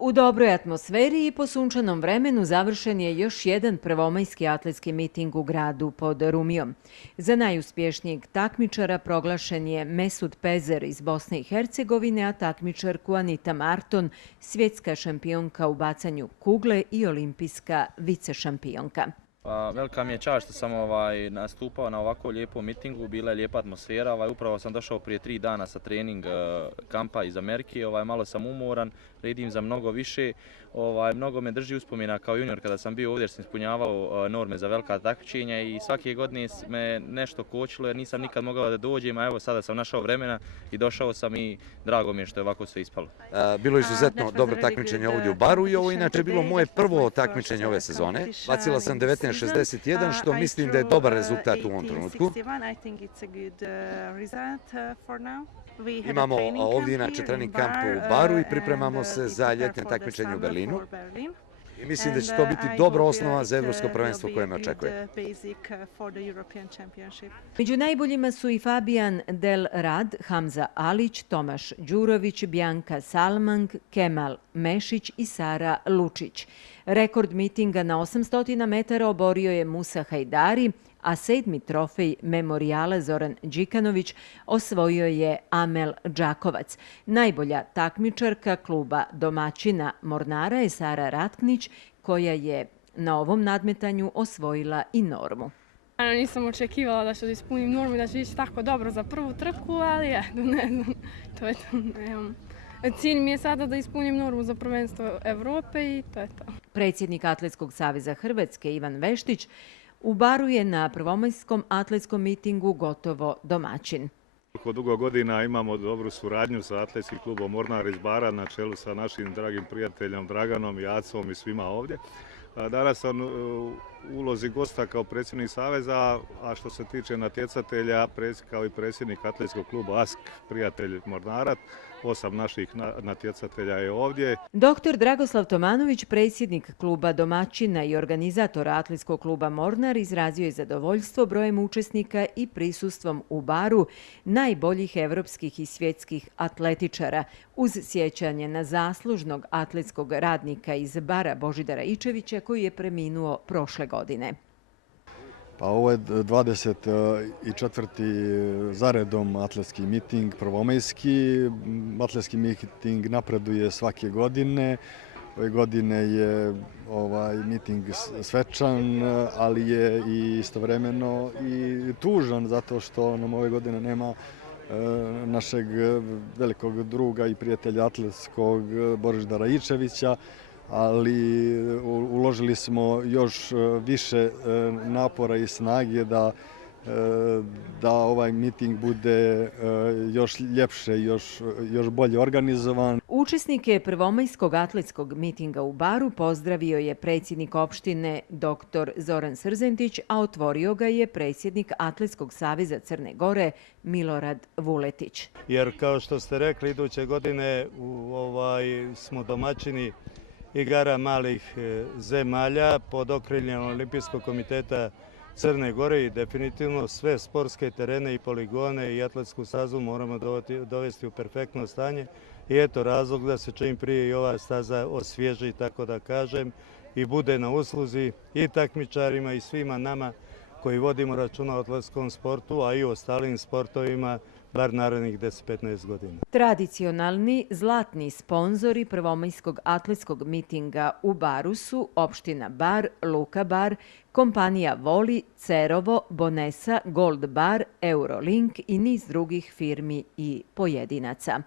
U dobroj atmosferi i po sunčanom vremenu završen je još jedan prvomajski atletski miting u gradu pod Rumijom. Za najuspješnijeg takmičara proglašen je Mesut Pezer iz Bosne i Hercegovine, a takmičarku Anita Marton, svjetska šampionka u bacanju kugle i olimpijska vicešampionka. Velika mi je čast što sam nastupao na ovako lijepom mitingu, bila je lijepa atmosfera. Upravo sam došao prije 3 dana sa trening kampa iz Amerike, malo sam umoran, redim za mnogo više. Mnogo me drži uspomena kao junior kada sam bio ovdje jer sam ispunjavao norme za velika takmičenja i svake godine me nešto kočilo jer nisam nikad mogao da dođem, a evo sada sam našao vremena i došao sam i drago mi je što je ovako sve ispalo. Bilo je izuzetno dobro takmičenje ovdje u Baru i ovo inače bilo moje prvo takmičenje ove sezone. Bacila sam 19.61 što mislim da je dobar rezultat u ovom trenutku. Imamo ovdje inače trening kamp u Baru i pripremamo se za ljetne takmičenje u Berlinu. I mislim da će to biti dobra osnova za evropsko prvenstvo koje me očekuje. Među najboljima su i Fabijan Del Rad, Hamza Alić, Tomaš Đurović, Bjanka Salmang, Kemal Mešić i Sara Lučić. Rekord mitinga na 800 metara oborio je Musa Hajdari, a 7. trofej memorijala Zoran Đikanović osvojio je Amel Đakovac. Najbolja takmičarka kluba domaćina Mornara je Sara Ratknić, koja je na ovom nadmetanju osvojila i normu. Nisam očekivala da ću ispunim normu i da će ići tako dobro za prvu trku, ali ne znam, to je to. Cilj mi je sada da ispunim normu za prvenstvo Evrope i to je to. Predsjednik Atletskog saveza Hrvatske Ivan Veštić u Baru je na prvomajskom atletskom mitingu gotovo domaćin. Dugo godina imamo dobru suradnju sa atletskim klubom Mornar iz Bara na čelu sa našim dragim prijateljom Draganom, Jacom i svima ovdje. Danas sam u ulozi gosta kao predsjednik saveza, a što se tiče natjecatelja, kao i predsjednik atletskog kluba ASK, prijatelj Mornara, 8 naših natjecatelja je ovdje. Dr. Dragoslav Tomanović, predsjednik kluba domaćina i organizator atletskog kluba Mornar, izrazio je zadovoljstvo brojem učesnika i prisustvom u Baru najboljih evropskih i svjetskih atletičara, uz sjećanje na zaslužnog atletskog radnika iz Bara Božidara Ičevića koji je preminuo prošle godine. Pa ovo je 24. zaredom atletski miting, prvomajski. Atletski miting napreduje svake godine. Ove godine je miting svečan, ali je i istovremeno i tužan zato što nam ove godine nema našeg velikog druga i prijatelja atletskog Božidara Ičevića, ali uložili smo još više napora i snage da ovaj miting bude još ljepše, još bolje organizovan. Učesnike prvomajskog atletskog mitinga u Baru pozdravio je predsjednik opštine dr. Zoran Srzentić, a otvorio ga je predsjednik Atletskog saveza Crne Gore Milorad Vuletić. Jer kao što ste rekli, iduće godine smo domaćini igara malih zemalja pod okriljem Olimpijskog komiteta Crne Gore i definitivno sve sportske terene i poligone i atletsku stazu moramo dovesti u perfektno stanje. I eto razlog da se čim prije i ova staza osvježi, tako da kažem, i bude na usluzi i takmičarima i svima nama koji vodimo računa o atletskom sportu, a i o ostalim sportovima, bar narednih 10-15 godina. Tradicionalni zlatni sponzori prvomajskog atletskog mitinga u Baru su opština Bar, Luka Bar, kompanija Voli, Cerovo, Bonesa, Gold Bar, Eurolink i niz drugih firmi i pojedinaca.